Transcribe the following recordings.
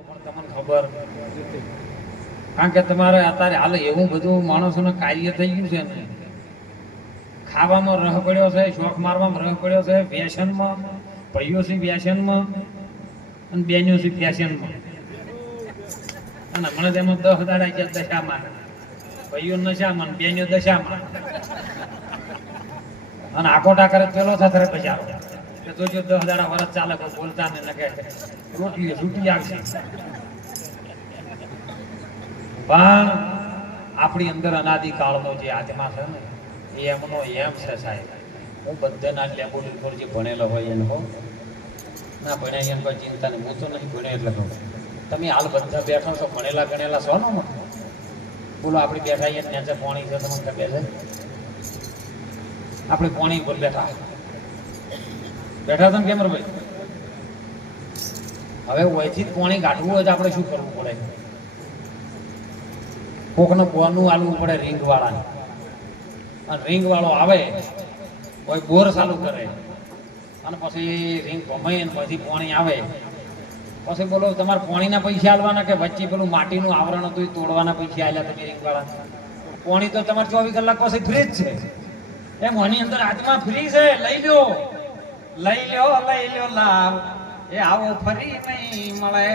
તમને ખબર કારણ કે તમારે અત્યારે હાલ એવું બધું માણસોને કાર્ય થઈ ગયું છે ને, ખાવામાં રહ પડ્યો છે, શોખ મારવામાં રહ પડ્યો છે, વ્યસનમાં ભાઈઓ છે, વ્યસનમાં અને બેનો છે ફેશનમાં. અને હમણાં તેમાં 10 દાડા ગયા દશામાં, ભાઈઓ નશામાં, બેનો દશામાં. અને આકોટા કરે પેલો થરે બજારો કે તો જો 10 દાડા વરસ ચાલે કોઈ બોલતા ને કે રોટલી છૂટી આવશે. પણ આપણી અંદર અનાદિ કાળનો જે આત્મા છે ને એ એમનો એમ છે સાહેબ. હું બધાના લેબોરેટરી જે ભણેલો હોય એને હો ના ભણ્યા એમ કોઈ ચિંતા નહીં. હું તો નહીં ભણ્યો એટલે કહું. તમે હાલ બધા બેઠો છો ભણેલા ગણેલા છો ને બોલો આપણે બેઠા અહીંયા નેચે પાણી છે તમને ખબર છે આપણે પાણી ઉપર બેઠા બેઠા તમે કેમ ભાઈ હવે વયથી જ પાણી ગાંઠવું હોય તો આપણે શું કરવું પડે? કોકનો બોનું આલવું પડે રીંગ વાળાને. અને રીંગ વાળો આવે કોઈ બોર ચાલુ કરે અને પછી રીંગ ભમાઈ ને પછી પાણી આવે પછી બોલો તમારે પાણીના પૈસા આલવાના કે વચ્ચે પેલું માટીનું આવરણ હતું એ તોડવાના પૈસા આલ્યા તમે રીંગ વાળા? પાણી તો તમારે 24 કલાક પછી ફ્રી જ છે. એમ આની અંદર આત્મા ફ્રી છે. લઈ લ્યો લાવ એ આવો ફરી નહીં મળે,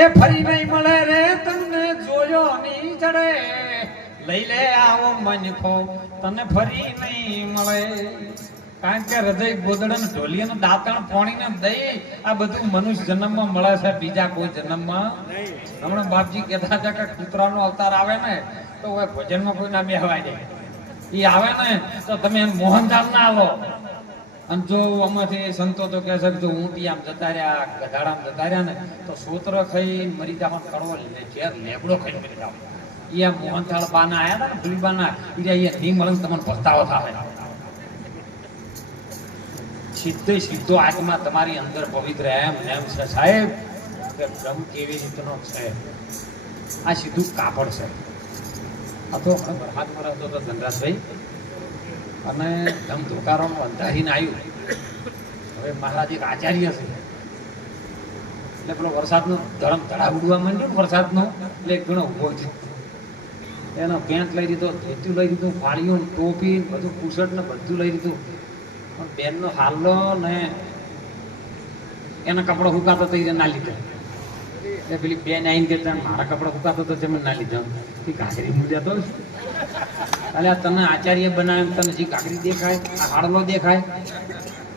એ ફરી નહીં મળે રે તમને જોયો નહીં જડે. લઈ લે આવો મનખો તને ફરી નહીં મળે. કારણ કે હૃદય ગોદડે ને ઢોલીએ ને દાંતણ પોણીને દઈ આ બધું મનુષ્ય જન્મમાં મળે છે, બીજા કોઈ જન્મમાં નહીં. હમણાં બાપજી કહેતા હતા કે કૂતરાનો અવતાર આવે ને તો હવે ભોજનમાં કોઈ ના બેહવાય જાય. એ આવે ને તો તમે એમ મોહનથાળ ના આવો. અને જો આમાંથી સંતો તો કહે છે કે જો ઊંટી આમ જતા રહ્યા ગધાડામાં જતા રહ્યા ને તો સોત્ર ખાઈ મરી જવાનો કડવો ઝેર લેબડો ખાઈ મરી જાવ. એ મોહનથાળ બાના આવ્યા હતા ને ભૂલી બાના એ નહીં મળે તમને પસ્તાવો થાય. સીધો આત્મા તમારી અંદર પવિત્ર એમ છે સાહેબ કે બ્રહ્મ કેવી રીતનો છે. આ સીધું કાપડ છે. આ તો હાથમાં રહેતો હતો ધનરાજભાઈ અને ધમ ધોકારો અંધારીને આવ્યું. હવે મહારાજ એક આચાર્ય છે એટલે પેલો વરસાદનો ધરમ ધડા ઉડવા માંડ્યો વરસાદનો એટલે એક ઘણો ઉભો છે. એનો પેન્ટ લઈ દીધો, ધોતું લઈ દીધું, ફાળીઓ ટોપી બધું પુસટ ને બધું લઈ દીધું. પણ બેનનો હાલો ને એના કપડો હુકાતો તો એ ના લીધા. એટલે પેલી બેન આવીને કહેતા મારા કપડા હુકાતો તો તમે ના લીધા. એ ઘાઘરી મૂલ્યા તો એટલે તને આચાર્ય બનાવે તને જે ઘાઘરી દેખાય આ હાડલો દેખાય.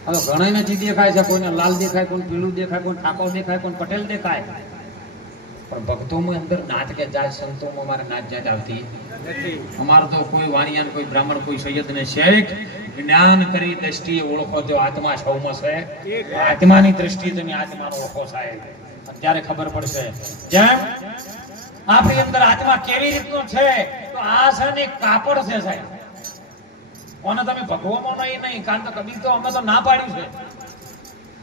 હવે ઘણા નથી દેખાય છે. કોઈને લાલ દેખાય, કોઈને પીળું દેખાય, કોઈ ઠાકોર દેખાય, કોઈ પટેલ દેખાય. પણ ભક્તોમાં અંદર નાચ કે જાય સંતોમાં અમારે નાચ જાત આવતી નથી. અમારે તો કોઈ વાણિયાન, કોઈ બ્રાહ્મણ, કોઈ સૈયદ ને શેખ જ્ઞાન કરી દ્રષ્ટિએ ઓળખો તો આત્મા સૌમાં છે. આત્માની દ્રષ્ટિએ તમે આત્માનો ઓળખો સાહેબ ત્યારે ખબર પડશે. જેમ આપણી અંદર આત્મા કેવી રીતનો છે તો આ છે ને કાપડ છે સાહેબ. કોને તમે ભગવામાં નહીં કારણ તો કબીર તો અમે તો ના પાડ્યું છે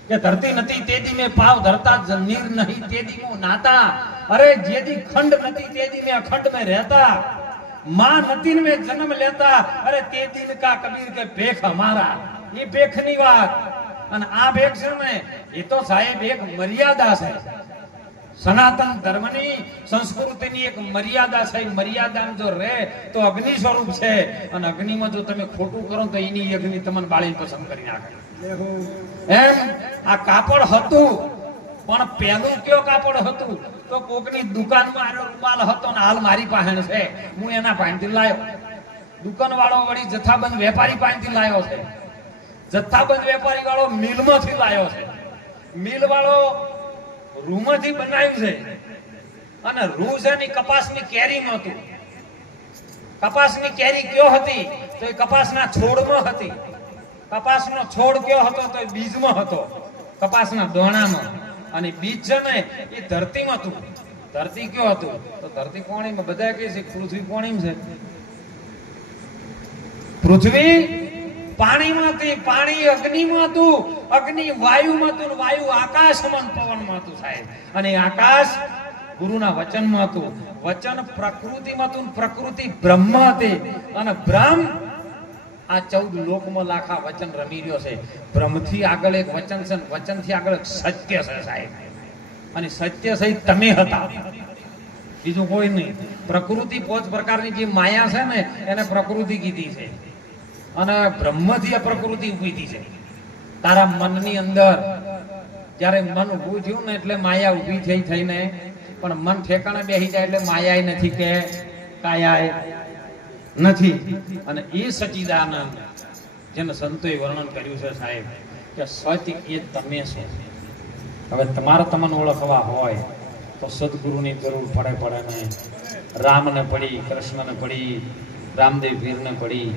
કે ધરતી નથી તેદી મેં પાવ ધરતા, નીર નહીં તેદી હું નાતા, અરે જેદી ખંડ નથી તેદી મેં અખંડ में रहता, मां नती में जन्म लेता, अरे ते दिन का कबीर के ભેખ हमारा. ये ભેખની વાત. અને આ ભેખ છે ને એ તો સાહેબ એક મર્યાદા છે. સનાતન ધર્મની સંસ્કૃતિની એક મર્યાદા છે. મર્યાદામાં જો રહે તો અગ્નિ સ્વરૂપ છે. અને અગ્નિમાં જો તમે ખોટું કરો તો એની અગ્નિ તમને બાળી પસંદ કરી નાખે. એમ આ કાપડ હતું પણ પેલું કયો કાપડ હતું તો કોકની દુકાનમાં આનો રૂમાલ હતો ને હાલ મારી પાસે છે. હું એના પાસેથી લાયો. દુકાન વાળો વળી જથ્થાબંધ વેપારી પાસેથી લાયો છે. જથ્થાબંધ વેપારી વાળો મિલમાંથી લાયો છે. મિલ વાળો રૂમાંથી બનાવ્યું છે. અને રૂ છે ની કપાસની કેરીમાં હતું. કપાસની કેરી કયો હતી તો એ કપાસના છોડમાં હતી. કપાસનો છોડ કયો હતો તો એ બીજમાં હતો, કપાસના દોણામાં. અને બીજ છે ને એ ધરતીમાં હતું. ધરતી કયો હતું તો ધરતી પાણીમાં. બધા કહે છે પૃથ્વી પાણીમાં છે. પૃથ્વી પાણીમાં હતી, પાણી અગ્નિમાં હતું, અગ્નિ વાયુમાં હતું, વાયુ આકાશમાં પવનમાં હતું સાહેબ. અને આકાશ ગુરુના વચનમાં હતું, વચન પ્રકૃતિમાં હતું, પ્રકૃતિ બ્રહ્મ હતી. અને બ્રહ્મ આ 14 લોકમાં લાખા વચન રમી રહ્યો છે. બ્રહ્મથી આગળ એક વચન છે, વચનથી આગળ એક સત્ય છે સાહેબ. અને સત્ય સહિત તમે હતા, બીજું કોઈ નહીં. પ્રકૃતિ 5 પ્રકારની જે માયા છે ને એને પ્રકૃતિ કીધી છે, અને બ્રહ્મથી આ પ્રકૃતિ ઊભી થઈ છે. તારા મનની અંદર જ્યારે મન ઊભું થયું ને એટલે માયા ઊભી થઈને, પણ મન ઠેકાણે બેસી જાય એટલે માયા નથી કે કાયા નથી. અને એ સચ્ચિદાનંદ જેને સંતોએ વર્ણન કર્યું છે સાહેબ કે સત્ય એ તમે છો. હવે તમારે તમને ઓળખવા હોય તો સદગુરુની જરૂર પડે ને. રામને પડી, કૃષ્ણને પડી, રામદેવ પીરને પડી,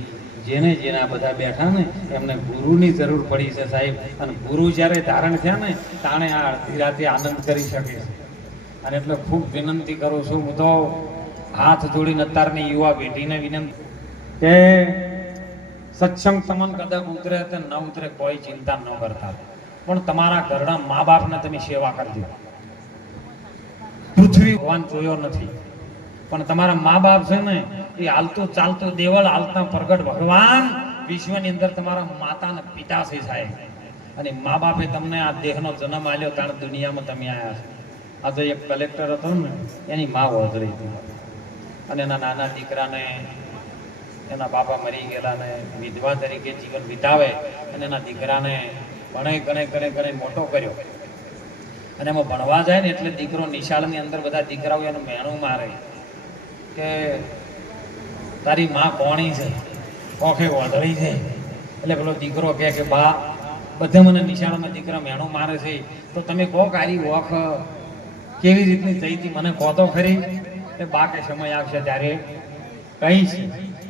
જેના બધા બેઠા ને એમને ગુરુની જરૂર પડી છે સાહેબ. અને ગુરુ જ્યારે ધારણ થયા ને તાણે આ અડધી રાતે આનંદ કરી શકે છે. અને એટલે ખૂબ વિનંતી કરું છું, હું તો હાથ જોડીને અત્યારની યુવા પેઢીને વિનંતી કે સત્સંગ તમને કદાચ ઉતરે કે ન ઉતરે કોઈ ચિંતા ન કરતા, પણ તમારા ઘરના મા બાપને તમે સેવા કરજો. પૃથ્વી ભગવાન જોયો નથી, પણ તમારા મા બાપ છે ને એ હાલતું ચાલતું દેવળ હાલતા પ્રગટ ભગવાન વિશ્વની અંદર તમારા માતા ને પિતા છે સાહેબ. અને મા બાપે તમને આ દેહનો જન્મ આલ્યો તાણ દુનિયામાં તમે આવ્યા છો. આ તો એક કલેક્ટર હતો ને એની મા હોજરી હતી, અને એના નાના દીકરાને એના બાપા મરી ગયેલા ને વિધવા તરીકે જીવન વિતાવે, અને એના દીકરાને ભણે મોટો કર્યો. અને એમાં ભણવા જાય ને એટલે દીકરો નિશાળની અંદર બધા દીકરાઓ એનું મેણું મારે કે તારી માં કોણી છે, કોખે વઢળી છે. એટલે પેલો દીકરો કે બા બધે મને નિશાળમાં દીકરા મેણું મારે છે, તો તમે કહો કારી ઓખ કેવી રીતની થઈ હતી મને કહો તો ખરી. એ બા કે સમય આવશે ત્યારે કહીશ.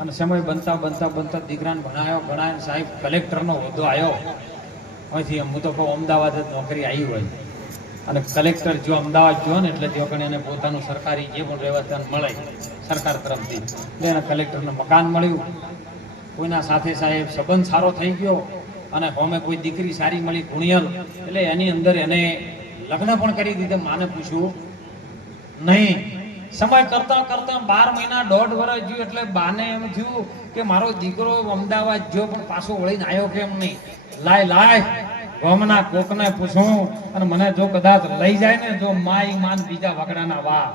અને સમય બનતા દીકરાને ભણાયો સાહેબ કલેક્ટરનો હોદ્દો આવ્યો. અહીંથી હું તો કહું અમદાવાદ જ નોકરી આવી હોય, અને કલેક્ટર જો અમદાવાદ જો ને એટલે જો એને પોતાનું સરકારી જે પણ રહેવાતા મળે સરકાર તરફથી, એટલે એને કલેક્ટરને મકાન મળ્યું. કોઈના સાથે સાહેબ સંબંધ સારો થઈ ગયો, અને હોમે કોઈ દીકરી સારી મળી ગુણિયલ, એટલે એની અંદર એને લગ્ન પણ કરી દીધે. માને પૂછ્યું નહીં. સમય કરતા 12 મહિના 1.5 વર્ષ જ્યું એટલે બાને એમ થયું કે મારો દીકરો અમદાવાદ જો પણ પાછો વળીને આવ્યો કેમ નહીં. લાય ગામના કોકને પૂછું, અને મને જો કદાચ લઈ જાય ને જો માન બીજા વગડાના વા.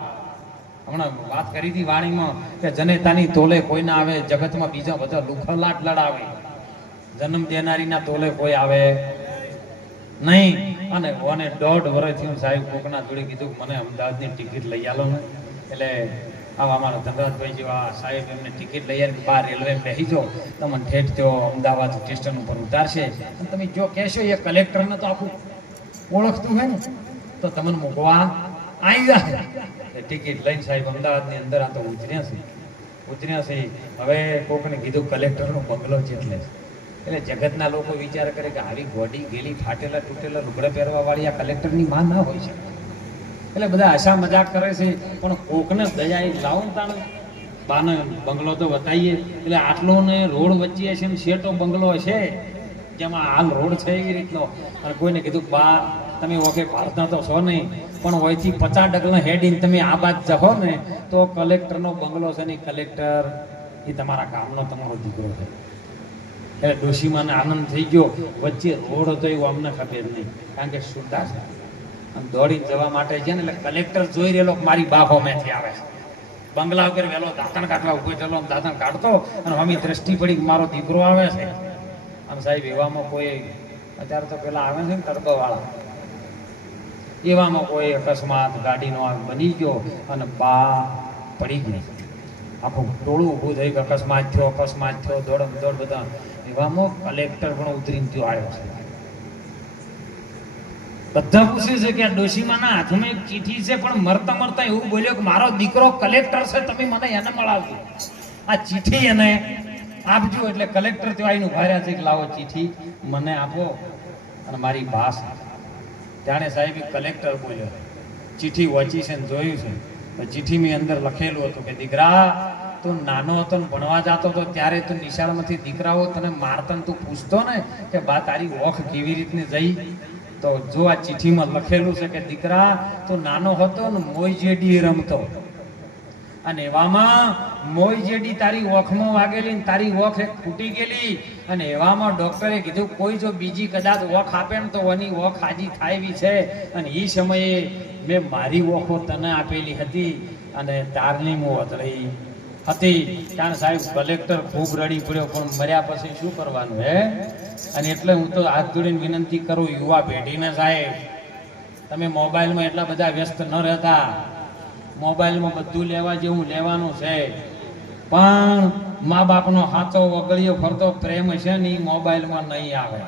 હમણાં વાત કરી હતી વાણીમાં કે જનેતાની તોલે કોઈ ના આવે, જગતમાં બીજા બધા લુખલાટ લડાવે, જન્મ દેનારીના તોલે કોઈ આવે નહીં. અને 1.5 વર્ષ થયું સાહેબ કોકના જોડે કીધું મને અમદાવાદની ટિકિટ લઈ આલો ને. એટલે આવા અમારા ધનરાજભાઈ જેવા સાહેબ એમને ટિકિટ લઈ આવીને બહાર રેલવે બેસી જાઓ, તમને ઠેઠ તેઓ અમદાવાદ સ્ટેશન ઉપર ઉતારશે. અને તમે જો કહેશો એ કલેક્ટરને તો આખું ઓળખતું હોય ને તો તમને મૂકવા આવી જાય. ટિકિટ લઈને સાહેબ અમદાવાદની અંદર આ તો ઉતર્યા છે. હવે કોકને કીધું કલેક્ટરનો બંગલો છે એટલે જગતના લોકો વિચાર કરે કે આવી ગોડી ગેલી ફાટેલા તૂટેલા લુગડા પહેરવા વાળી આ કલેક્ટરની માં ના હોય છે. એટલે બધા આશા મજાક કરે છે, પણ કોકને દયા લાવો તાણ બાને બંગલો તો બતાવીએ. એટલે આટલો ને રોડ વચ્ચે છે ને શેટો બંગલો છે જેમાં હાલ રોડ છે એવી રીતનો. અને કોઈને કીધું બા તમે ઓકે ભારતના તો છો નહીં, પણ હોયથી 50 ડગલા હેડીને તમે આ બાદ જશો ને તો કલેક્ટરનો બંગલો છે ને. કલેક્ટર એ તમારા કામનો તમારો દીકરો છે. એટલે ડોશીમાને આનંદ થઈ ગયો. વચ્ચે રોડ હતો એવું અમને ખબર નહીં, કારણ કે સુદ્ધા છે દોડી જવા માટે છે ને. એટલે કલેક્ટર જોઈ રહેલો મારી બાહો મેથી આવે છે. બંગલા ઉપર વેલો દાંતણ કાઢવા ઉભો થયેલો, દાંતણ કાઢતો અને અમી દ્રષ્ટિ પડી મારો દીકરો આવે છે. અને સાહેબ એવામાં કોઈ અત્યારે તો પેલા આવે છે ને ટર્બોવાળા, એવામાં કોઈ અકસ્માત ગાડીનો બની ગયો અને બા પડી ગઈ. આખું ટોળું ઊભું થઈ ગયું, અકસ્માત થયો દોડ બધા. એવામાં કલેક્ટર પણ ઉતરીને ત્યાં આવ્યો છે. બધા પૂછે છે કે આ ડોશીમાના હાથમાં એક ચીઠી છે, પણ મરતા એવું બોલ્યો કે મારો દીકરો કલેક્ટર છે, તમે મને એને મળાવજો, આ ચીઠી એને આપજો. એટલે કલેક્ટર ત્યાં આવીને ઉભા રહ્યા છે કે લાવો ચીઠી મને આપો અને મારી ભાસ. જાણે સાહેબ કલેક્ટર બોલ્યો, ચીઠી વાંચી છે ને જોયું છે. ચીઠીની અંદર લખેલું હતું કે દીકરા તું નાનો હતો ને ભણવા જતો હતો ત્યારે તું નિશાળમાંથી દીકરાઓ તને મારતા તું પૂછતો ને કે બા તારી ઓખ કેવી રીતની જઈ, તો જો આ ચીઠીમાં લખેલું છે કે દીકરા તું નાનો હતો ને મોઈ જેડી રમતો, અને એવામાં મોય જેડી તારી ઓખમાં વાગેલી ને તારી ઓખ એક ફૂટી ગયેલી અને એવામાં ડોક્ટરે કીધું કોઈ જો બીજી કદાચ ઓખ આપે ને તો એની ઓખ હાજી થાય એવી છે. અને એ સમયે મેં મારી ઓખો તને આપેલી હતી અને તારની મોત રહી હતી. કારણ સાહેબ કલેક્ટર ખૂબ રડી પડ્યો પણ મર્યા પછી શું કરવાનું હે. અને એટલે હું તો હાથ જોડીને વિનંતી કરું યુવા પેઢીને સાહેબ, તમે મોબાઈલમાં એટલા બધા વ્યસ્ત ન રહેતા. મોબાઈલમાં બધું લેવા જેવું લેવાનું છે, પણ મા બાપનો હાથો વગળિયો ફરતો પ્રેમ છે ને એ મોબાઈલમાં નહીં આવે.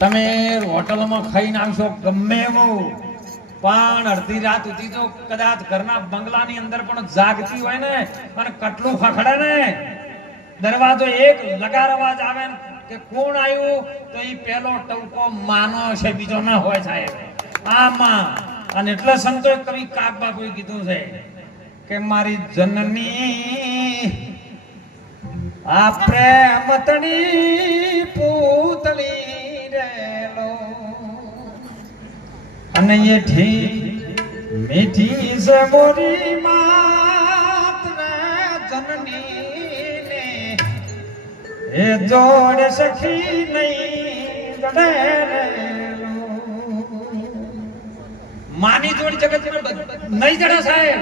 તમે હોટલમાં ખાઈને આવશો ગમે એવું, પણ અડધી રાત સુધી તો કદાચ ઘરના બંગલાની અંદર પણ જાગતી હોય ને અને કટલું ખખડે ને, દરવાજો એક લગાર અવાજ આવે ને કે કોણ આવ્યું, તો એ પેલો ટવકો માનો છે, બીજો ના હોય સાહેબ. આમાં અને એટલે સંતો કવિ કાક બાપુએ કીધું છે કે મારી જનની આ પ્રેમતણી પૂતળી રેલો અને એ ઠીક મીઠી છે મોરી માત્ર જનની ને એ જોડ સખી નહીં જડે. માની જોડી જગતમાં નહીં જડે સાહેબ.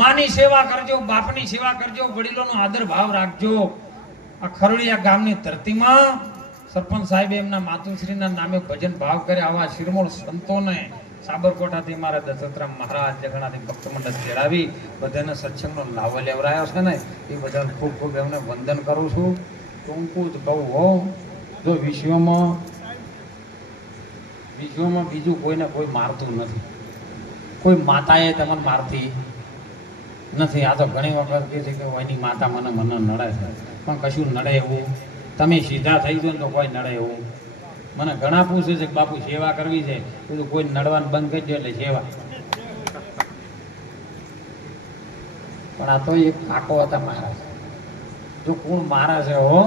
માની સેવા કરજો, બાપની સેવા કરજો, વડીલોનો આદર ભાવ રાખજો. આ ખરોડિયા ગામની ધરતીમાં સરપંચ સાહેબે એમના માતુશ્રીના નામે ભજન ભાવ કરે. આવા શિરમોળ સંતોને સાબરકોટાથી મારા દત્તરામ મહારાજ જગન્નાથ ભક્ત મંડળ તેડાવી બધાને સત્સંગનો લાવો લેવરાયો છે ને, એ બધાને ખૂબ ખૂબ એમને વંદન કરું છું. ટૂંકું જ કહું હો, જો વિશ્વમાં બીજું કોઈને કોઈ મારતું નથી, કોઈ માતાએ તમને મારતી નથી. આ તો ઘણી વખત કહે છે કે એની માતા મને નડે છે, પણ કશું નડે એવું તમે સીધા થઈ જાઓ તો કોઈ નડે એવું. મને ઘણા પૂછે છે કે બાપુ સેવા કરવી છે, તો કોઈ નડવાનું બંધ કરી દો એટલે સેવા. પણ આ તો એક કાકો હતા મહારાજ, જો કોણ મારા છે હો,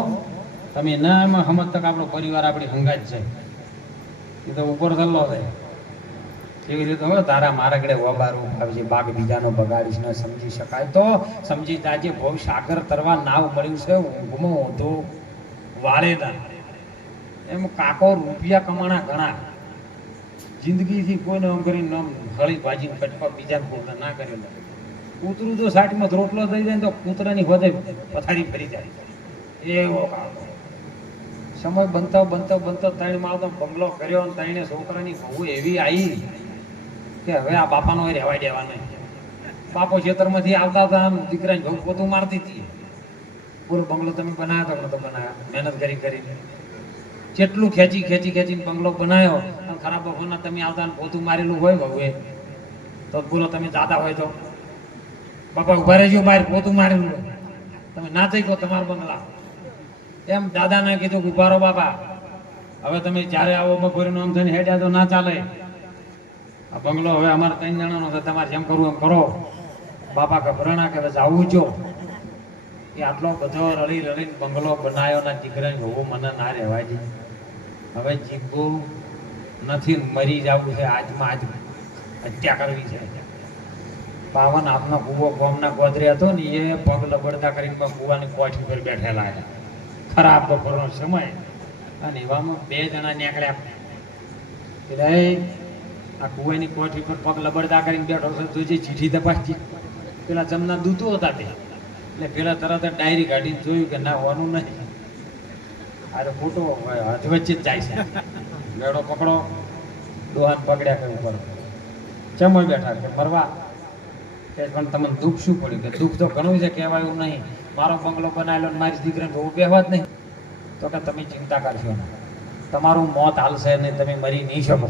તમે ના એમાં સમજતા કે આપણો પરિવાર આપણી હંગાત છે, એ તો ઉપર થલ્લો છે. એવી રીતે હવે તારા મારા ગળે વબારું આવજે, બાગ બીજાનો બગાડીશ ન સમજી શકાય તો સમજી જાજે. ભવ સાગર તરવા નાવ મળ્યું છે, ઊંઘમાં ઊંધો વાળેલા. એમ કાકો રૂપિયા કમાણા ઘણા, જિંદગીથી કોઈને આમ કરીને હળી ભાજીને કટકો બીજાને પૂર્ણ ના કરેલો. કૂતરું તો સાઈડમાં રોટલો થઈ જાય ને તો કૂતરાની હોદે પથારી ફરી જાય એવો કાકો. સમય બનતો ત્રણ માળનો બંગલો કર્યો અને ત્રણે છોકરાની બહુ એવી આવી કે હવે આ બાપાનો રહેવાય દેવા નહીં. બાપો ખેતરમાંથી આવતા હતા, દીકરાને ઘઉં પોતું મારતી હતી. પૂરો બંગલો તમે બનાવ્યો તો નતો બનાવ્યો, મહેનત કરીને જેટલું ખેંચીને બંગલો બનાવ્યો. અને ખરાબ બપોરના તમે આવતા ને પોતું મારેલું હોય ઘઉં તો બોલો તમે જાતા હોય તો બાપા ઉભા રહેજો બહાર, પોતું મારેલું હોય તમે ના થઈ ગયો તમારા બંગલા. એમ દાદાને કીધું કે ઉભા રહો બાપા, હવે તમે જ્યારે આવો બપોરીનો આમ થઈને હેડ્યા તો ના ચાલે. આ બંગલો હવે અમારે 3 જણાનો છે, તમારે જેમ કરવું એમ કરો. બાપા ગભરાણા કે બસ આવું જો એ આટલો બધો રળીને બંગલો બનાવ્યો ના દીકરાને હોવું મને ના રહેવાય દે. હવે જીવવું નથી, મરી જવું છે. આજમાં આજ હત્યા કરવી છે. પાવન આપનો કુવો ગોમના ગોદરે હતો ને, એ પગ લબડતા કરીને કુવાની કોઠ ઉપર બેઠેલા હતા. ખરાબ બપોરનો સમય અને એવામાં 2 જણા નીકળ્યા. એટલે આ કુવાની કોઠી પર પગ લબડતા કરીને બેઠો છે, તુજી ચીઠી તપાસી. પેલા જમના દૂતો હતા તે, એટલે પેલા તરત ડાયરી કાઢીને જોયું કે ના હોવાનું નહીં, આ તો ખોટો હદ વચ્ચે જ જાય છે. મેળો પકડો, ડોહાન પકડ્યા કે ઉપર ચમય બેઠા કે ફરવા. કે પણ તમને દુઃખ શું પડ્યું? કે દુઃખ તો ઘણું છે, કહેવાયું નહીં. મારો બંગલો બનાવેલો મારી દીકરીને બહુ બેહવા જ નહીં. તો કે તમે ચિંતા કરશો ને, તમારું મોત હાલશે નહીં, તમે મરી નહીં શકો.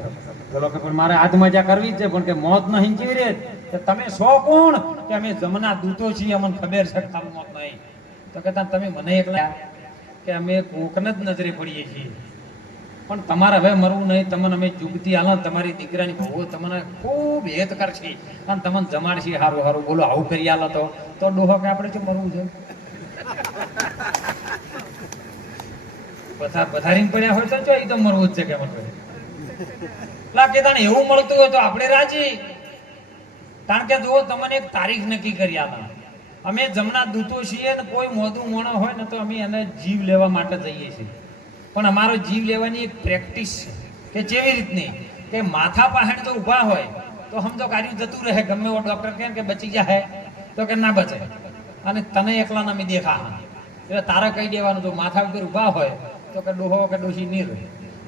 બોલો કે પણ મારે હાથ મજા કરવી જ છે, પણ કે મોત નહીં કેવી રીતે? કે તમે છો કોણ? કે અમે જમના દૂતો છીએ, અમને ખબર છે કે મોત નહીં. તો કહેતા તમે મને એકલા કે અમે કોકને જ નજરે પડીએ છીએ, પણ તમારે હવે મરવું નહીં. તમને અમે ચૂકતી હાલો, તમારી દીકરાની બહુ તમને ખૂબ હેત કરશે અને તમને જમાડશે સારું. બોલો આવું કરી હાલો તો ડોહો કે આપણે શું મરવું છે? પથારીને પડ્યા હોય તો એ તો મરવું જ છે કે મને લાગે તને એવું મળતું હોય તો આપણે રાજી. કારણ કે જો તમને એક તારીખ નક્કી કરી આપે, અમે જમણા દૂતો છીએ ને કોઈ મોદું મોણો હોય ને તો અમે એને જીવ લેવા માટે જઈએ છીએ, પણ અમારો જીવ લેવાની એક પ્રેક્ટિસ છે કે જેવી રીતની કે માથા પાસે જો ઊભા હોય તો સમજો કાર્ય જતું રહે, ગમે એવો ડોક્ટર કહે કે બચી જાય તો કે ના બચે, અને તને એકલાને અમે દેખા એટલે તારે કહી દેવાનું, જો માથા ઉપર ઊભા હોય તો કે ડોહો કે ડોશી નહીં રહે,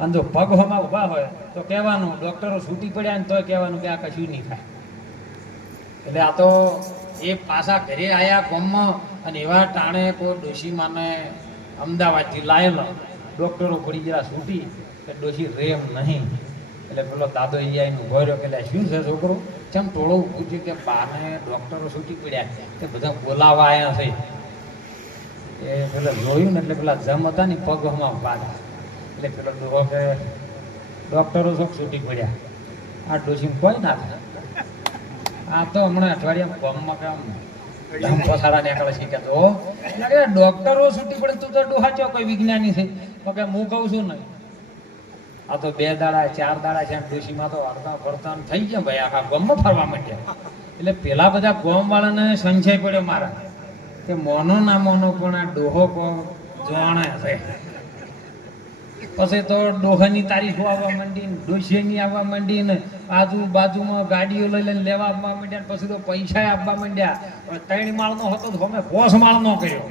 અને જો પગ હોમાં ઊભા હોય તો કહેવાનું ડોક્ટરો છૂટી પડ્યા ને તોય કહેવાનું કે આ કશું નહીં થાય. એટલે આ તો એ પાછા ઘરે આવ્યા ગામમાં અને એવા ટાણે કોઈ ડોશીમાને અમદાવાદથી લાયેલો, ડોક્ટરો પડી ગયા છૂટી કે ડોશી રેમ નહીં. એટલે પેલો દાદો અહીંયા ઉભો રહ્યો કે શું છે છોકરો, ચમ ટોળો પૂછ્યું કે બાને ડોક્ટરો છૂટી પડ્યા કે બધા બોલાવા આવ્યા છે. એ પેલા જોયું ને એટલે પેલા જમ હતા ને પગમાં બાદ, એટલે પેલો ડોહો કે ડોક્ટરો શું છૂટી પડ્યા, આ ડોશી કોઈ ના થાય, આ તો હમણાં અઠવાડિયા ગામમાં કામ ધમ પસાડા નીકળે છે કે તો ડોક્ટરો છૂટી પડે, તું તો ડોહા ચો કોઈ વિજ્ઞાની છે તો કે હું કહું છું ને આ તો 2 દાડા 4 દાડા છે ડોશીમાં તો હરતા ફરતા થઈ ગયા ભાઈ, આખા ગામમાં ફરવા માંડ્યા. એટલે પેલા બધા ગામ વાળાને સંશય પડ્યો મારા કે મોનો ના મોનો પણ આ ડોહો કો જોણે છે. પછી તો ડોહાની તારીખો આવવા માંડી ને ડોશીની આવવા માંડી ને આજુબાજુમાં ગાડીઓ લઈ લઈને લેવા આવવા માંડ્યા, પછી તો પૈસા આપવા માંડ્યા. 3 માળનો હતો તો અમે 5 માળનો કર્યો,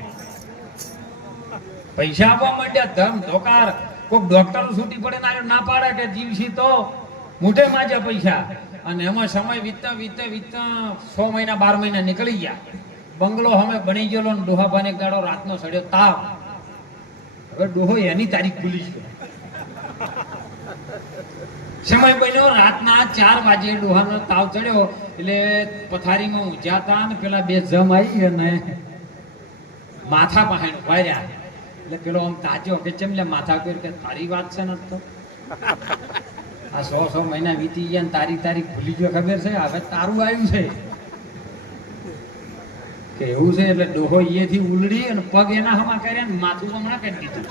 પૈસા આપવા માંડ્યા ધમ ધોકાર. કોઈ ડોક્ટર છૂટી પડે ના પાડે કે જીવસી તો મોટે માજે પૈસા, અને એમાં સમય વીતતા 6 મહિના 12 મહિના નીકળી ગયા. બંગલો અમે બની ગયેલો ને ડોહાભાને એક દાડો રાતનો સડ્યો તાવ. હવે ડોહો એની તારીખ ભૂલી ગયો. સમય બન્યો રાતના 4 વાગે ડોહાનો તાવ ચડ્યો, એટલે પથારીમાં ઊંઝ્યા હતા ને પેલા 2 જમ આવી અને માથા પાસે ઉભા રહ્યા. એટલે પેલો આમ તાજો કે ચેમલે માથા પર કે તારી વાત છે ને, તો આ 100 મહિના વીતી ગયા ને તારીખ ભૂલી ગયો, ખબર છે હવે તારું આવ્યું છે કે એવું છે. એટલે ડોહો અહીંયાથી ઉલડી અને પગ એના હમા કર્યા ને માથું હમણાં કરી દીધું.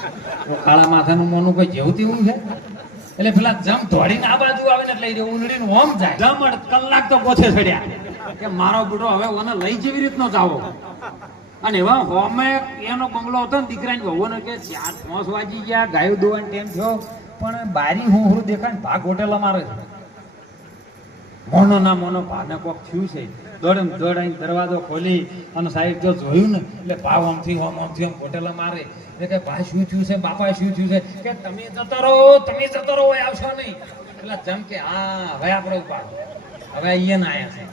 કાળા માથાનું મોનું કોઈ જેવું તેવું છે. એટલે પેલા જમ દોડીને આ બાજુ આવે ને એટલે ઉલડીને ઓમ જાય. જમ કલાક તો પોથે ચડ્યા કે મારો બુડો હવે ઓને લઈ જેવી રીતનો જાવો. અને એવા હોમે એનો બંગલો હતો ને દીકરાની વહુને કે 4-5 વાગી ગયા, ગાયો દોવાનો ટાઈમ થયો, પણ બારી હું દેખાય ને ભાગ હોટેલ મારે છે. મોનો ના મોનો ભાને કોક થયું છે, દોડાઈને દરવાજો ખોલી અને સાહેબ જો જોયું ને એટલે ભાવ આમથી આમ હોટેલ મારે. એટલે કે ભાઈ શું થયું છે બાપા, શું થયું છે કે તમે જતો રહો આવશો નહીં. એટલે જેમ કે હા હવે આપણે ઉપાડો, હવે અહીંયા આયા છે.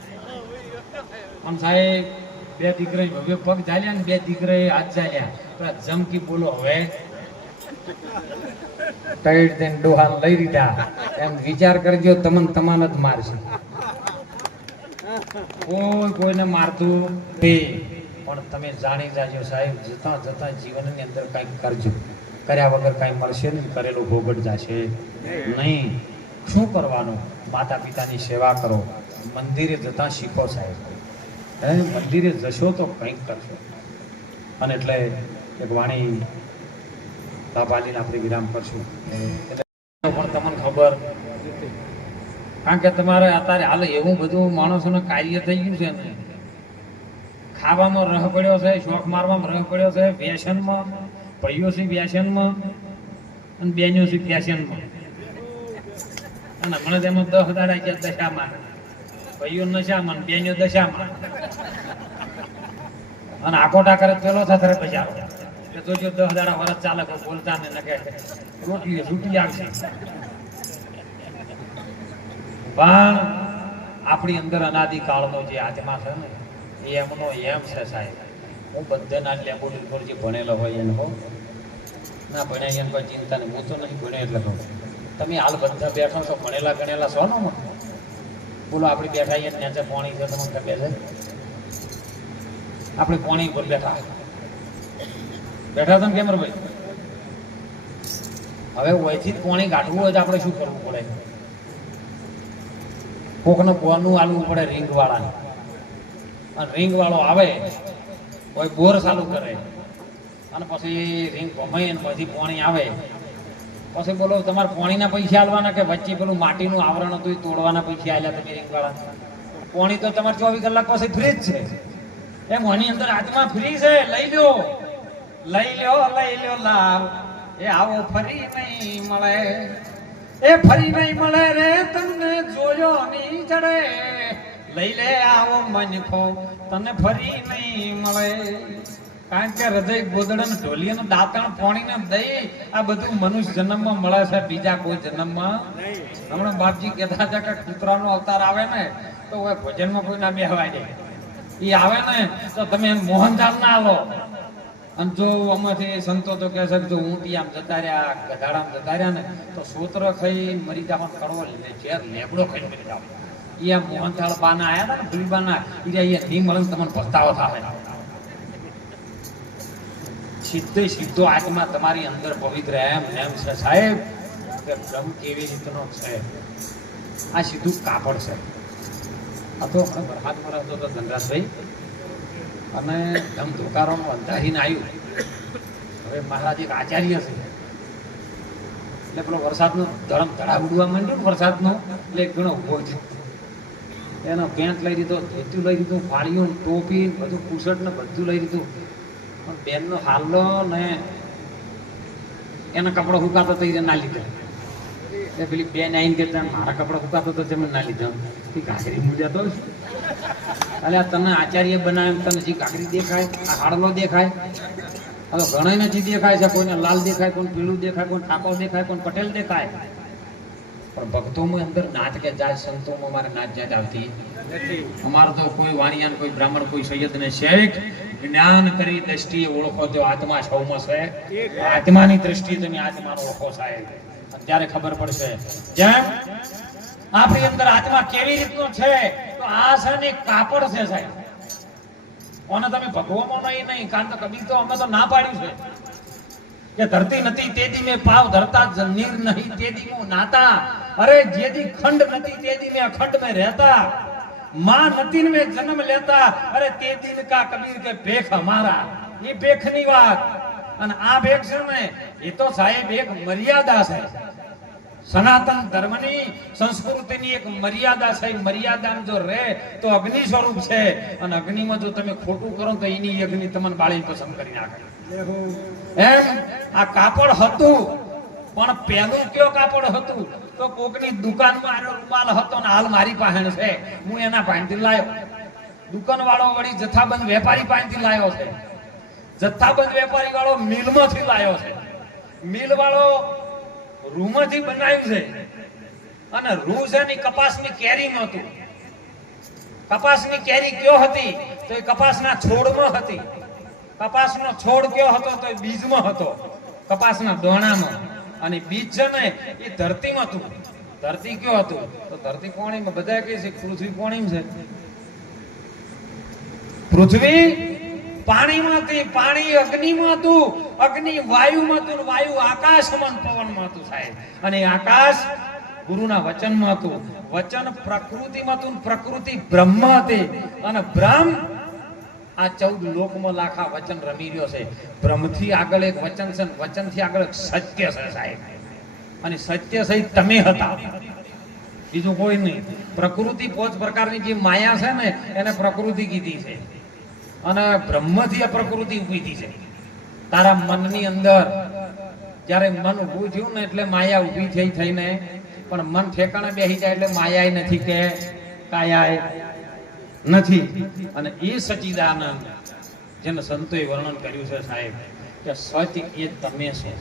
આમ સાહેબ 2 દીકરા હવે પગ ચાલ્યા ને 2 દીકરા હાથ ચાલ્યા. પેલા જમકી બોલો હવે ટાઈટ થઈને ડોહાન લઈ લીધા. એમ વિચાર કરજો તમાને જ મારશે, કોઈને મારતું નહીં. પણ તમે જાણી જાજો સાહેબ, જતા જીવનની અંદર કંઈક કરજો, કર્યા વગર કાંઈ મળશે નહીં, કરેલું ભોગટ જશે નહીં. શું કરવાનું? માતા પિતાની સેવા કરો, મંદિરે જતા શીખો સાહેબ. મંદિરે જશો તો કંઈક કરશો. અને એટલે એક વાણી બાપાલીને આપણે વિરામ કરશું. એટલે પણ તમને ખબર, કારણ કે તમારે અત્યારે હાલ એવું બધું માણસોનું કાર્ય થઈ ગયું છે ને, ખાવામાં રહ પડ્યો છે, શોખ મારવામાં રહ પડ્યો છે, વ્યસનમાં ભાઈઓ છે, વ્યસનમાં અને બેનો છે ફેશનમાં. અને હમણાં તેમાં 10 દાડા ગયા દશામાં, ભાઈઓ નશામાં, બેનો દશામાં. અને આકોટા કરે પેલો થશે બજારો કે જોજો 10 દાડા વરસ ચાલે, કોઈ બોલતા ને કે રોટલી છૂટી આવશે. પણ આપણી અંદર અનાદિકાળનો જે આત્મા છે ને, એમનો એમ છે સાહેબ. હું બધાના લેબોરેટરી જે ભણેલો હોય એને કહું, ના ભણ્યા એને કોઈ ચિંતા નહીં. હું તો નહીં ભણ્યો એટલે કહું. તમે હાલ બધા બેઠો છો, ભણેલા ગણેલા છો ને, બોલો આપણે બેઠા અહીંયા નેચે પાણી છે, તમને ખબર છે આપણે પાણી ઉપર બેઠા તમે કેમ ભાઈ? હવે ઓયથી પાણી કાઢવું હોય તો આપણે શું કરવું પડે? કોકનું બોનું આલવું પડે રિંગ વાળાને, અને રિંગ વાળો આવે કોઈ બોર ચાલુ કરે અને પછી રિંગ ભમાઈ પછી પાણી આવે. પછી બોલો તમારે પાણીના પૈસા આલવાના કે વચ્ચે પેલું માટીનું આવરણ હતું એ તોડવાના પૈસા આલ્યા તમે રિંગ વાળા? પોણી તો તમારે 24 કલાક પાસે ફ્રી જ છે. એમ આની અંદર આત્મા ફ્રી છે. લઈ લ્યો લાવ. એ આવો ફરી નહીં મળે, એ ફરી નહીં મળે રે તમને જોયો નહીં ચડે. લઈ લે આવો મનખો તને ફરી નહીં મળે. કારણ કે હૃદય ગોદડન ઢોલિયાનું દાંતણ પોણીને દઈ આ બધું મનુષ્ય જન્મમાં મળે છે, બીજા કોઈ જન્મમાં હમણાં બાપજી કહેતા હતા કે કૂતરાનો અવતાર આવે ને તો ભજનમાં કોઈ ના બેહવાય જાય. એ આવે ને તો તમે મોહનથાળ ના આવો. અને જો આમાંથી સંતો તો કહે છે કે જો ઊંટી આમ જતા રહ્યા, ગધાડામાં જતા રહ્યા ને તો સોત્ર ખાઈ મરી જાવ, કડવો ઝેર લેબડો ખાઈ મરી જાવ. એ મોહનથાળ બાના આયા હતા ને ભૂલબાના, એ નહીં મળે તમને પસ્તાવો થાય. સીધો આત્મા તમારી અંદર પવિત્ર એમ છે સાહેબ કે બ્રહ્મ કેવી રીતનો છે. આ સીધું કાપડ છે. આ તો બરહાદ મરસ હતો ધનરાજભાઈ અને ધમ ધોકારોમાં અંધારીને આવ્યું. હવે મહારાજ એક આચાર્ય છે એટલે પેલો વરસાદનો ધડા ઉડવા માંડ્યો વરસાદનો એટલે એક ગણો ઉભો છે. એનો પેન્ટ લઈ દીધો, ધોતું લઈ દીધું, ફાળીઓ ટોપી બધું પુસટ ને બધું લઈ દીધું. બેનનો હાલો ને એના કપડો હુકાતો તો એ ના લીધો. એ પેલી બેન આવીને કે મારા કપડા હુકાતો તો તમે ના લીધા. ઘાઘરી મૂલ્યા તો અલે તને આચાર્ય બનાવે તને જે ઘાઘરી દેખાય, આ હાડલો દેખાય. હવે ઘણા નથી દેખાય છે. કોઈને લાલ દેખાય, કોઈ પીળું દેખાય, કોઈ ઠાકોર દેખાય, કોઈ પટેલ દેખાય. પણ ભક્તોમાં અંદર નાત કે જાત, સંતોમાં અમારે નાત જાત આવતી અમારે તો કોઈ વાણિયાન, કોઈ બ્રાહ્મણ, કોઈ સૈયદ ને શેખ જ્ઞાન કરી દ્રષ્ટિએ ઓળખો તો આત્મા સૌમાં છે. આત્માની દ્રષ્ટિએ તમે આત્માનો ઓળખો સાહેબ, ત્યારે ખબર પડશે. જેમ આપણી અંદર આત્મા કેવી રીતનો છે તો આ છે ને કાપડ છે સાહેબ. કોને તમે ભગવામાં નહીં, કારણ તો કબીર તો અમે તો ના પાડ્યું છે કે ધરતી નથી તેથી મેં પાવ ધરતા, નીર નહીં તેથી હું નાતા. અરે જેથી ખંડ નથી તેથી મેં અખંડ में रहता, मां नतीन में जन्म लेता. अरे ते दिन का कबीर के भेख हमारा. ये भेखनी વાત. અને આ ભેખ છે ને એ તો સાહેબ એક મર્યાદા છે. સનાતન ધર્મની સંસ્કૃતિની એક મર્યાદા છે. મર્યાદામાં જો રહે તો અગ્નિ સ્વરૂપ છે, અને અગ્નિમાં જો તમે ખોટું કરો તો એની અગ્નિ તમને બાળી પસંદ કરી નાખે. એમ આ કાપડ હતું, પણ પેલું કયો કાપડ હતું તો કોકની દુકાનમાં આનો રૂમાલ હતો ને હાલ મારી પાસે છે, હું એના પાસેથી લાયો. દુકાન વાળો વળી જથ્થાબંધ વેપારી પાસેથી લાયો છે. જથ્થાબંધ વેપારી વાળો મિલમાંથી લાયો છે. મિલ વાળો રૂમાંથી બનાવ્યું છે. અને રૂ છે ની કપાસની કેરીમાં હતું. કપાસની કેરી કયો હતી તો એ કપાસના છોડમાં હતી. કપાસનો છોડ કયો હતો તો એ બીજમાં હતો, કપાસના દોણામાં. અને બીજ છે ને એ ધરતીમાં હતું. ધરતી કયો હતું તો ધરતી પાણીમાં. બધા કહે છે પૃથ્વી પાણીમાં છે. પૃથ્વી પાણીમાં હતી, પાણી અગ્નિમાં હતું, અગ્નિ વાયુમાં હતું, વાયુ આકાશમાં, પવનમાં હતું સાહેબ. અને આકાશ ગુરુના વચનમાં હતું, વચન પ્રકૃતિમાં હતું, પ્રકૃતિ બ્રહ્મ હતી. અને બ્રહ્મ આ 14 લોકમાં લાખા વચન રમી રહ્યો છે. બ્રહ્મથી આગળ એક વચન છે, વચનથી આગળ એક સત્ય છે સાહેબ. અને સત્ય સહિત તમે હતા, બીજું કોઈ નહીં. પ્રકૃતિ 5 પ્રકારની જે માયા છે ને એને પ્રકૃતિ કીધી છે. અને બ્રહ્મથી આ પ્રકૃતિ ઉભી છે. તારા મનની અંદર જ્યારે મન ઊભું થયું ને એટલે માયા ઊભી થઈને, પણ મન ઠેકાણે બેસી જાય એટલે માયા નથી કે કાયા નથી. અને એ સચિદાનંદ જેને સંતોએ વર્ણન કર્યું છે સાહેબ કે સત્ય એ તમે છો.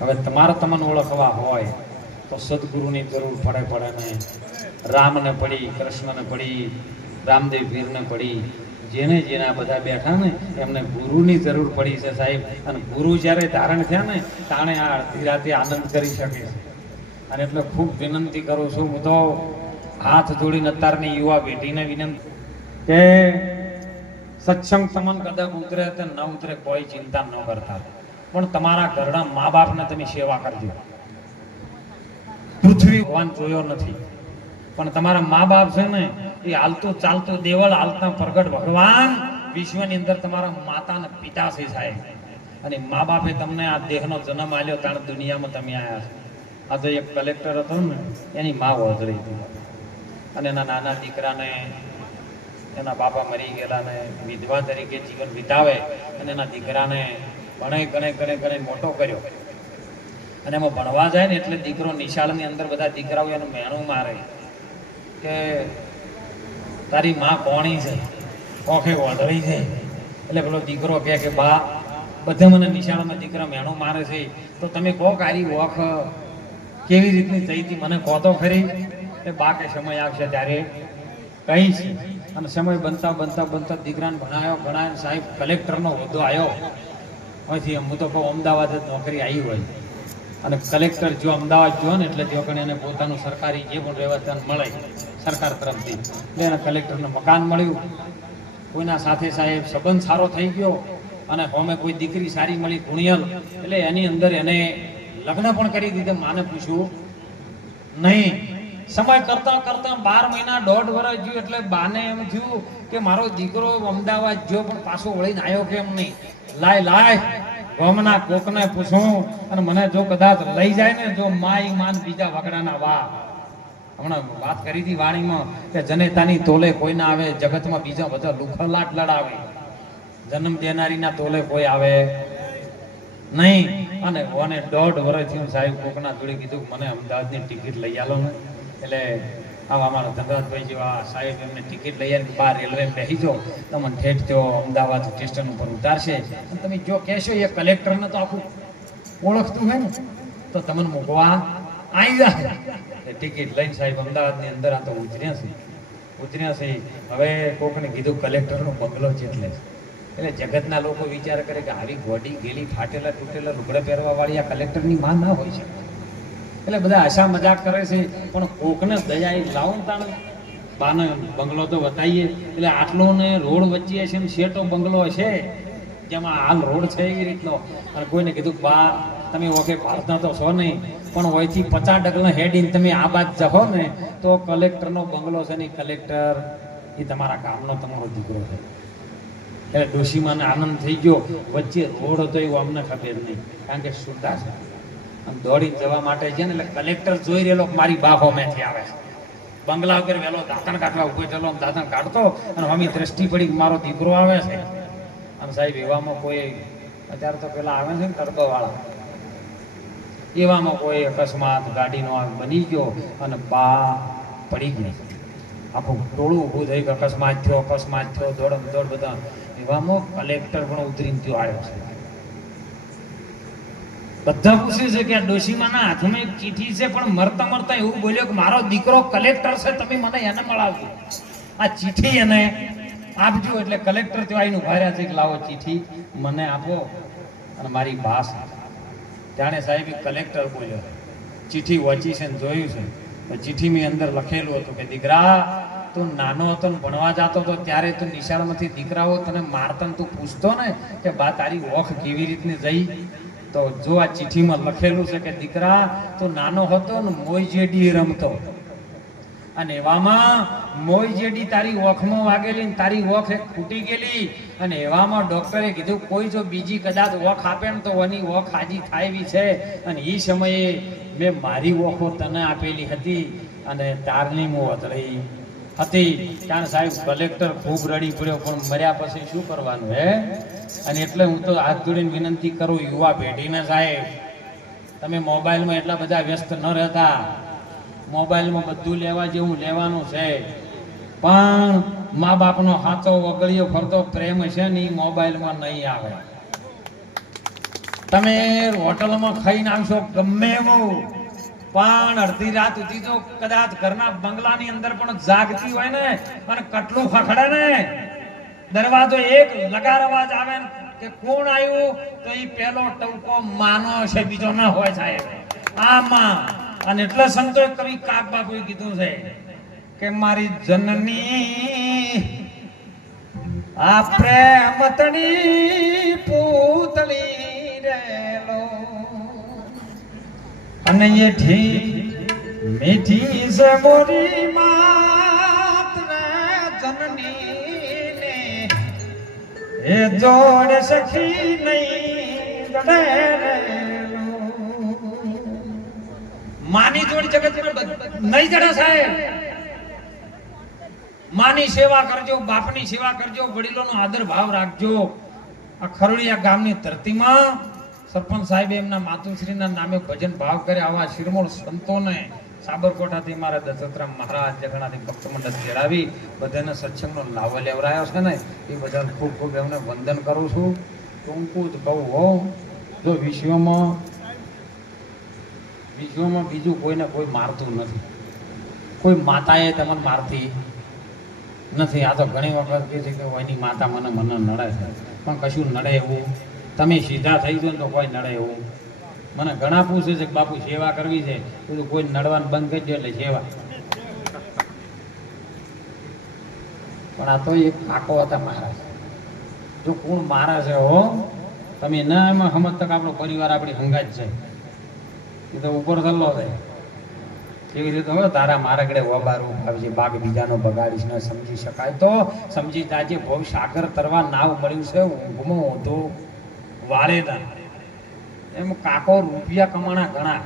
હવે તમારે તમને ઓળખવા હોય તો સદગુરુની જરૂર પડે ને. રામને પડી, કૃષ્ણને પડી, રામદેવ પીરને પડી, જેને જેના બધા બેઠા ને એમને ગુરુની જરૂર પડી છે સાહેબ. અને ગુરુ જ્યારે ધારણ થયા ને તાણે આ અડધી રાતે આનંદ કરી શકે છે. અને એટલે ખૂબ વિનંતી કરું છું, હું તો હાથ જોડીને અત્યારની યુવા પેઢીને વિનંતી કે સત્સંગ સમન કદાચ ઉતરે તો ન ઉતરે કોઈ ચિંતા ન કરતા, પણ તમારા ઘરના મા બાપને તમે સેવા કરજો. પૃથ્વી ભગવાન જોયો નથી, પણ તમારા મા બાપ છે ને એ હાલતું ચાલતું દેવળ હાલતા પ્રગટ ભગવાન વિશ્વની અંદર તમારા માતા ને પિતા છે સાહેબ. અને મા બાપે તમને આ દેહનો જન્મ આલ્યો તાણ દુનિયામાં તમે આવ્યા છો. આ તો એક કલેક્ટર હતો ને એની મા વળતરી હતી. અને એના નાના દીકરાને એના બાપા મરી ગયેલા ને વિધવા તરીકે જીવન વિતાવે અને એના દીકરાને ગણે મોટો કર્યો. અને એમાં ભણવા જાય ને એટલે દીકરો નિશાળની અંદર બધા દીકરાઓ એનું મેણું મારે કે તારી માં કોણી છે, કોખે વઢળી છે. એટલે પેલો દીકરો કહે કે બા બધા મને નિશાળમાં દીકરા મેણું મારે છે, તો તમે કહો કારી વખ કેવી રીતની થઈ હતી મને કહો તો ખરી. એ બા કે સમય આવશે ત્યારે કહીશ. અને સમય બનતા દીકરાને ભણાયો સાહેબ કલેક્ટરનો હોદ્દો આવ્યો. અહીંથી હું તો કહું અમદાવાદ જ નોકરી આવી હોય. અને કલેક્ટર જો અમદાવાદ જો ને એટલે જો એને પોતાનું સરકારી જે પણ રહેવાતા મળે સરકાર તરફથી એટલે એને કલેક્ટરને મકાન મળ્યું. કોઈના સાથે સાહેબ સંબંધ સારો થઈ ગયો અને હોમે કોઈ દીકરી સારી મળી ગુણિયલ એટલે એની અંદર એને લગ્ન પણ કરી દીધા. માને પૂછ્યું નહીં. સમય કરતા 12 મહિના 1.5 વર્ષ જ્યું એટલે બાને એમ થયું કે મારો દીકરો અમદાવાદ જો પણ પાછો વળીને આવ્યો કેમ નહીં. લાય ગામના કોકને પૂછું અને મને જો કદાચ લઈ જાય ને જો માન બીજા વગડાના વા. હમણાં વાત કરી હતી વાણીમાં કે જનેતાની તોલે કોઈ ના આવે, જગતમાં બીજા બધા લુખલાટ લડાવે, જન્મ દેનારીના તોલે કોઈ આવે નહીં. અને 1.5 વર્ષ થયું સાહેબ કોકના જોડે કીધું મને અમદાવાદની ટિકિટ લઈ આલો ને. એટલે આવા અમારા ધનરાજભાઈ જેવા સાહેબ એમને ટિકિટ લઈ આવીને બહાર રેલવે બેસી જાઓ તમને ઠેઠ જો અમદાવાદ સ્ટેશન ઉપર ઉતારશે. અને તમે જો કહેશો એ કલેક્ટરને તો આખું ઓળખતું હોય ને તો તમને મૂકવા આવી જાય. ટિકિટ લઈને સાહેબ અમદાવાદની અંદર આ તો ઉતર્યા છે. હવે કોકને કીધું કલેક્ટરનો બંગલો છે એટલે જગતના લોકો વિચાર કરે કે આવી ગોડી ગેલી ફાટેલા તૂટેલા લુગડા પહેરવા વાળી આ કલેક્ટરની માં ના હોય છે. એટલે બધા આશા મજાક કરે છે પણ કોકને દયા લાવું તાણ બાનો બંગલો તો બતાવીએ. એટલે આટલો ને રોડ વચ્ચે છે ને શેટો બંગલો છે જેમાં હાલ રોડ છે એવી રીતનો. અને કોઈને કીધું બા તમે ઓકે ભારતના તો છો નહીં પણ હોયથી 50 ડગલા હેડીને તમે આ બાદ જશો ને તો કલેક્ટરનો બંગલો છે ને કલેક્ટર એ તમારા કામનો તમારો દીકરો છે. એટલે ડોશીમાને આનંદ થઈ ગયો. વચ્ચે રોડ હતો એવું અમને ખબર નહીં કારણ કે સુધા છે દોડી જવા માટે છે ને એટલે કલેક્ટર જોઈ રહેલો મારી બાફો મેથી આવે છે. બંગલા વગર વેલો દાંતણ કાઢવા ઉભો ચલો દાંતણ કાઢતો અને મમ્મી દ્રષ્ટિ પડી મારો દીકરો આવે છે. અને સાહેબ એવામાં કોઈ અત્યારે તો પેલા આવે છે ને ટર્બોવાળા એવામાં કોઈ અકસ્માત ગાડીનો બની ગયો અને બા પડી ગઈ. આખું ટોળું ઊભું થઈ ગયું. અકસ્માત થયો દોડમ દોડ બધા. એવામાં કલેક્ટર પણ ઉતરીને ત્યો આવ્યો છે. બધા પૂછે છે કે આ ડોશીમાના હાથમાં એક ચીઠી છે પણ મરતા એવું બોલ્યો કે મારો દીકરો કલેક્ટર છે તમે મને એને મળાવજો, આ ચીઠી એને આપજો. એટલે કલેક્ટર ત્યાં આવીને ઉભા રહ્યા છે કે લાવો ચીઠી મને આપો અને મારી બાસ. જાણે સાહેબ કલેક્ટર બોલ્યો ચીઠી વાંચી છે ને જોયું છે તો ચીઠીની અંદર લખેલું હતું કે દીકરા તું નાનો હતો ને ભણવા જતો હતો ત્યારે તું નિશાળમાંથી દીકરાઓ તને મારતા તું પૂછતો ને કે બા તારી ઓખ કેવી રીતની જઈ. તો જો આ ચિઠ્ઠીમાં લખેલું છે કે દીકરા તું નાનો હતો ને મોઈ જેડી રમતો અને એવામાં મોઈ જેડી તારી ઓખમાં વાગેલી ને તારી ઓખ એક ફૂટી ગયેલી અને એવામાં ડોક્ટરે કીધું કોઈ જો બીજી કદાચ ઓખ આપે ને તો એની ઓખ હાજી થાય એવી છે. અને એ સમયે મેં મારી ઓખો તને આપેલી હતી અને તારની મો વતળી હતી. કારણ સાહેબ કલેક્ટર ખૂબ રડી પડ્યો પણ મર્યા પછી શું કરવાનું હે. અને એટલે હું તો હાથ જોડીને વિનંતી કરું યુવા પેઢીને સાહેબ તમે મોબાઈલમાં એટલા બધા વ્યસ્ત ન રહેતા. મોબાઈલમાં બધું લેવા જેવું લેવાનું છે પણ મા બાપનો હાથો વગળિયો ફરતો પ્રેમ છે ને એ મોબાઈલમાં નહીં આવે. તમે હોટલમાં ખાઈને આવશો ગમે એવું પણ અડધી રાત સુધી તો કદાચ ઘરના બંગલાની અંદર પણ જાગતી હોય ને અને કટલું ખખડે ને દરવાજો એક લગાર અવાજ આવે કે કોણ આવ્યું તો એ પેલો ટવકો માનો છે બીજો ના હોય સાહેબ આમાં. અને એટલે સંતો કવિ કાક બાપુએ કીધું છે કે મારી જનની આ પ્રેમતની પૂતળી રેલો અને એ મીઠી છે મોરી માત જનની ને એ જોડ સખી નહીં જડે માની જોડ જગત નહીં જડે સાહેબ. માની સેવા કરજો, બાપની સેવા કરજો, વડીલોનો આદર ભાવ રાખજો. આ ખરોડિયા ગામની ધરતીમાં સરપંચ સાહેબે એમના માતુશ્રીના નામે ભજન ભાવ કરે આવા શિરમોળ સંતોને સાબરકોટાથી મારા દત્તાત્રેય મહારાજ જગન્નાથ ભક્ત મંડળ ચડાવી બધાને સત્સંગનો લાવો લેવરાયો છે ને એ બધા ખૂબ ખૂબ એમને વંદન કરું છું. ટૂંકું જ કહું હો, જો વિશ્વમાં બીજું કોઈને કોઈ મારતું નથી, કોઈ માતાએ તમને મારતી નથી. આ તો ઘણી વખત કહે છે કે એની માતા મને નડે છે, પણ કશું નડે એવું તમે સીધા થઈ ગયો તો કોઈ નડે એવું. મને ઘણા પૂછે છે કે બાપુ સેવા કરવી છે, બધું કોઈ નડવાનું બંધ કરી દો એટલે સેવા. પણ આ તો એક કાકો હતા મહારાજ, જો કોણ મારા છે હો તમે ના એમાં સમજતા કે આપણો પરિવાર આપણી હંગાત છે, એ તો ઉપર થલ્લો થાય. એવી રીતે હવે તારા મારા ગળે વબારું આવજે, બાગ બીજાનો બગાડીશ ન સમજી શકાય તો સમજી જાજે. ભવ સાગર તરવા નાવ મળ્યું છે, ઊંઘમાં ઊંધો વાળેલા. એમ કાકો રૂપિયા કમાણા ઘણા,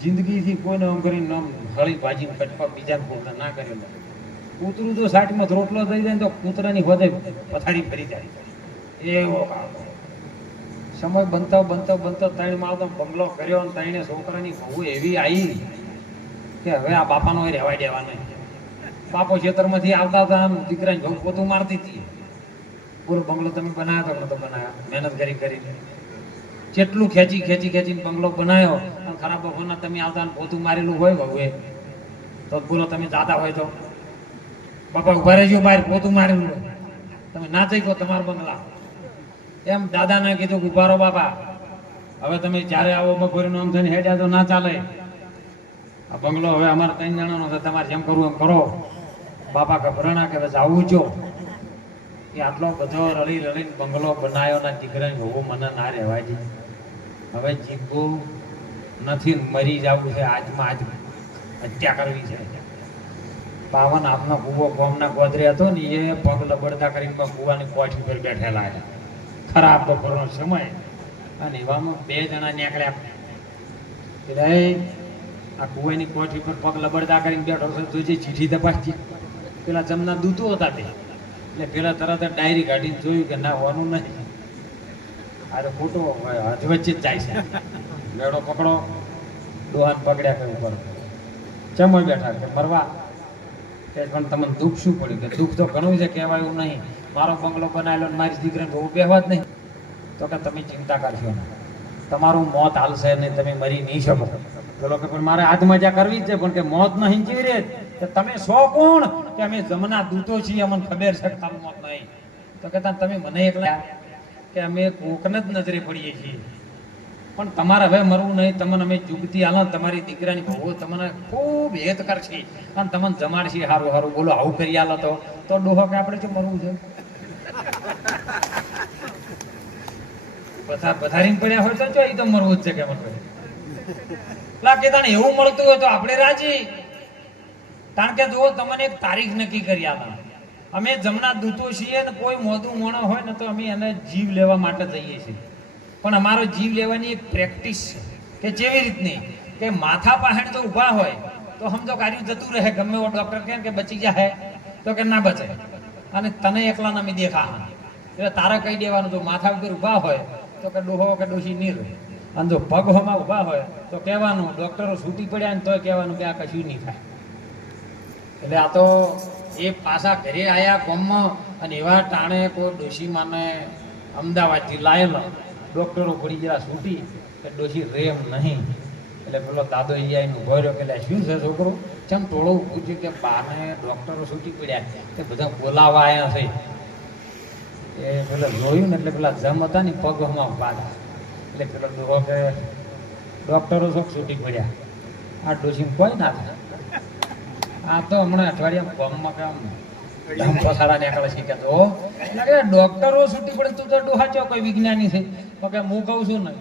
જિંદગીથી કોઈને આમ કરીને હળી ભાજી કટપા બીજાને પૂર્ણ ના કરેલું. કૂતરું તો સાઠમાં રોટલો થઈ જાય તો કૂતરાની વધે પથારી ફરી જાય એવો કાકો. સમય બનતો ત્રણ માળનો બંગલો કર્યો અને ત્રણે છોકરાની બહુ એવી આવી કે હવે આ બાપાનો રહેવાય દેવા નહીં. બાપો ખેતરમાંથી આવતા હતા, દીકરાને ઘઉં પોતું મારતી હતી. પૂરો બંગલો તમે બનાવ્યો તો નતો બનાવ્યો, મહેનત કરીને જેટલું ખેંચીને બંગલો બનાવ્યો. અને ખરાબ બપોરના તમે આવતા પોતું મારેલું હોય બહુએ તો પૂરો તમે જાતા હોય તો બાપા ઉભા રહેજો બહાર, પોતું મારેલું હોય તમે ના થઈ ગયો તમારા બંગલા. એમ દાદાને કીધું કે ઉભા રહો બાપા, હવે તમે જ્યારે આવો બપોરનું આમ થઈને હેડ્યા તો ના ચાલે. આ બંગલો હવે અમારે 3 જણાનો છે, તમારે જેમ કરવું એમ કરો. બાપા ગભરાણા કે બસ આવું જો. એ આટલો બધો રળીને બંગલો બનાવ્યો ના દીકરાને બહુ મને ના રહેવાય છે. હવે જીવવું નથી, મરી જવું છે. આજમાં આજ હત્યા કરવી છે. પાવન આપનો કુવો ગોમના ગોદરે હતો ને એ પગ લબડતા કરીને કુવાની કોઠી પર બેઠેલા હતા. ખરાબ બપોરનો સમય અને એવામાં 2 જણા નીકળ્યા. એટલે આ કુવાની કોઠી પર પગ લબડતા કરીને બેઠો છે તો જે ચીઠી તપાસતી પેલા જમના દૂતો હતા તે, એટલે પેલા તરત જ ડાયરી કાઢીને જોયું કે ના હોવાનું નહીં, અરે ખોટો હદ વચ્ચે જ જાય છે. મેળો પકડો, ડોહાન પકડ્યા કે ઉપર ચમય બેઠા કે મરવા. કે પણ તમને દુઃખ શું પડ્યું? કે દુઃખ તો ઘણું છે, કહેવાયું નહીં. મારો બંગલો બનાવેલો મારી દીકરીને બહુ બેહવા જ નહીં. તો કે તમે ચિંતા કરશો ને, તમારું મોત હાલશે નહીં, તમે મરી નહીં શકો. પેલો કે પણ મારે આત્મહત્યા કરવી જ છે, પણ કે મોત નહીં કેવી રીતે? કે તમે છો કોણ? કે અમે જમના દૂતો છીએ, અમને ખબર છે કે તારું મોત નહીં. તો કે તમે મને એકલા કે અમે કોકને જ નજરે પડીએ છીએ, પણ તમારે હવે મરવું નહીં. તમને અમે ચૂકતી હાલો, તમારી દીકરાની બહુ તમને ખૂબ હેત કરશે અને તમને જમાડશે સારું સારું. બોલો આવું કરી હાલો તો ડોહો કે આપણે શું મરવું છે? પથારીને પડ્યા હોય તો એ તો મરવું જ છે કે મને લાગે. તને એવું મળતું હોય તો આપણે રાજી. કારણ કે જો તમને એક તારીખ નક્કી કરી આલા, અમે જમના દૂતો છીએ ને કોઈ મોદું મોણો હોય ને તો અમે એને જીવ લેવા માટે જઈએ છીએ. પણ અમારો જીવ લેવાની એક પ્રેક્ટિસ છે કે જેવી રીતની કે માથા પાહેણ જો ઊભા હોય તો સમજો કાર્યું જતું રહે. ગમે એવો ડોક્ટર કહે કે બચી જાય તો કે ના બચે, અને તને એકલાને અમે દેખા. એટલે તારે કહી દેવાનું, જો માથા ઉપર ઊભા હોય તો કે ડોહો કે ડોશી નીર, અને જો પગ હોમાં ઊભા હોય તો કહેવાનું ડોક્ટરો છૂટી પડ્યા ને તોય કહેવાનું કે આ કશું નહીં થાય. એટલે આ તો એ પાછા ઘરે આવ્યા ગામમાં અને એવા ટાણે કોઈ ડોશી માને અમદાવાદથી લાયેલો. ડોક્ટરો પડી જરા છૂટી કે ડોશી રેમ નહીં. એટલે પેલો દાદો આવીને ઉભો રહ્યો કે શું છે છોકરો? ચમ ટોળું પૂછ્યું કે બાને ડોક્ટરો છૂટી પડ્યા કે બધા બોલાવા આવ્યા છે. એ પેલા જોયું ને એટલે પેલા જમ હતા ને પગ હમણાં બાધા. એટલે પેલો ડોહો કે ડોક્ટરો શોખ છૂટી પડ્યા, આ ડોશી કોઈ ના થાય. આ તો હમણાં અઠવાડિયા ગામમાં કામ ધમ પસાડા નીકળે છે કે તો ડોક્ટરો છૂટી પડે તું તો ડોહા ચો કોઈ વિજ્ઞાની છે? તો કે હું કહું છું ને,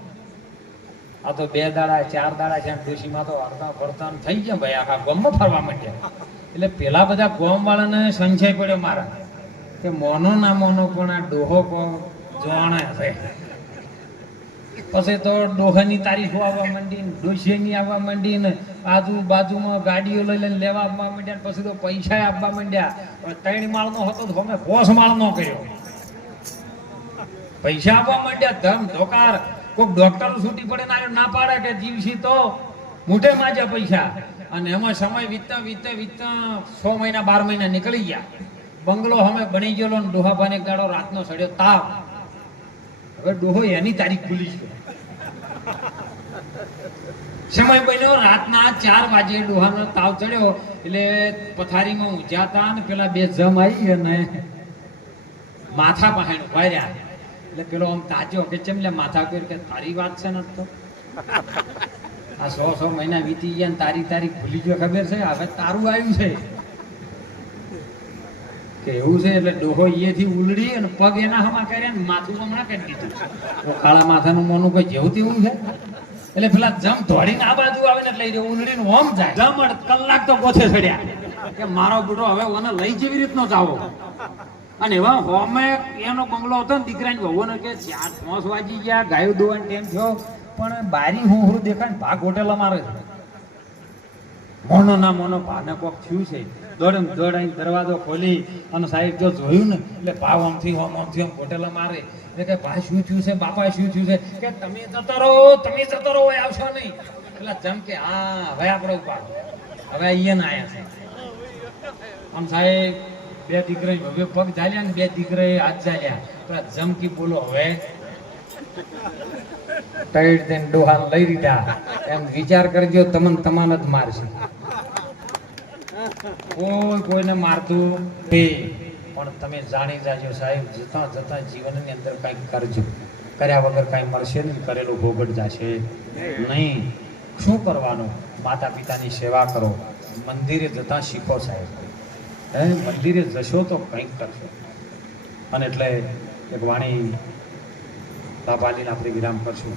આ તો 2 દાડા 4 દાડા છે ડોશીમાં તો હરતા ફરતા થઈ ગયા ભાઈ, આખા ગામમાં ફરવા માંડ્યા. એટલે પેલા બધા ગામ વાળાને સંશય પડ્યો મારા કે મોનો ના મોનો પણ આ ડોહો કો જાણે છે. પછી તો ડોહાની તારીખો આવવા માંડી ને ડોશીની આવવા માંડી ને આજુબાજુમાં ગાડીઓ લઈ લઈને લેવા આવવા માંડ્યા ને પછી તો પૈસા આપવા માંડ્યા. 3 માળનો હતો તો અમે 5 માળનો કર્યો. પૈસા આપવા માંડ્યા ધમ ધોકાર. કોઈક ડોક્ટર છૂટી પડે ના પાડે કે જીવસી તો મોઢે માજે પૈસા. અને એમાં સમય વીતતા 6 મહિના 12 મહિના નીકળી ગયા. બંગલો અમે બની ગયેલો ને ડોહાભાને એક દાડો રાતનો સડ્યો તાવ. હવે ડોહો એની તારીખ ભૂલી ગયો. સમય બન્યો રાતના 4 વાગે ડોહાનો તાવ ચડ્યો એટલે પથારીમાં ઊંઝા હતા ને પેલા 2 જમ આવી અને માથા પાસે ઉભા રહ્યા. એટલે પેલો આમ તાજો કે ચેમ લે માથા કર્યું કે તારી વાત છે ને તો આ 100 મહિના વીતી ગયા ને તારી તારીખ ભૂલી ગયો ખબર છે હવે તારું આવ્યું છે કે એવું છે. એટલે ડોહો એથી ઉલડી અને પગ એના હમા કર્યા ને માથું હમણાં કરી દીધું. કાળા માથાનું મોનું કોઈ જેવું તેવું છે. એટલે પેલા જમ દોડીને આ બાજુ આવે ને એટલે ઉલડીને ઓમ જાય. જમ કલાક તો ગોથે ચડ્યા કે મારો બુડો હવે ઓને લઈ જેવી રીતનો જાવો. અને એવા હોમે એનો બંગલો હતો ને દીકરાની વહુને કે 4-5 વાગી ગયા ગાયો દોવાનો ટાઈમ થયો પણ બારી હું દેખાય ને ભાગ હોટેલ મારે છે. મોનો ના મોનો ભાને કોક થયું છે. દોડાઈ દરવાજો ખોલી અને સાહેબ જો જોયું ને એટલે ભાવ આમથી આમ હોટેલ મારે. એટલે કે ભાઈ શું થયું છે બાપા શું થયું છે કે તમે જતો રહો આવશો નહીં. એટલે જેમ કે હા હવે આપણે ઉપાડ હવે અહીંયા આયા છે. આમ સાહેબ 2 દીકરા હવે પગ ચાલ્યા ને 2 દીકરાએ હાથ ચાલ્યા. પેલા જમકી બોલો હવે ટાઈટ થઈને ડોહાન લઈ લીધા. એમ વિચાર કરજો તમાને જ મારશે. કોઈને મારતું પણ તમે જાણી જાજો સાહેબ જતા જતા જીવનની અંદર કંઈક કરજો. કર્યા વગર કાંઈ મળશે નહીં. કરેલું ભોગટ જશે નહીં. શું કરવાનું? માતા પિતાની સેવા કરો. મંદિરે જતા શીખો સાહેબ. મંદિરે જશો તો કંઈક કરશો. અને એટલે એક વાણી બાપાલીને આપણે વિરામ કરશું.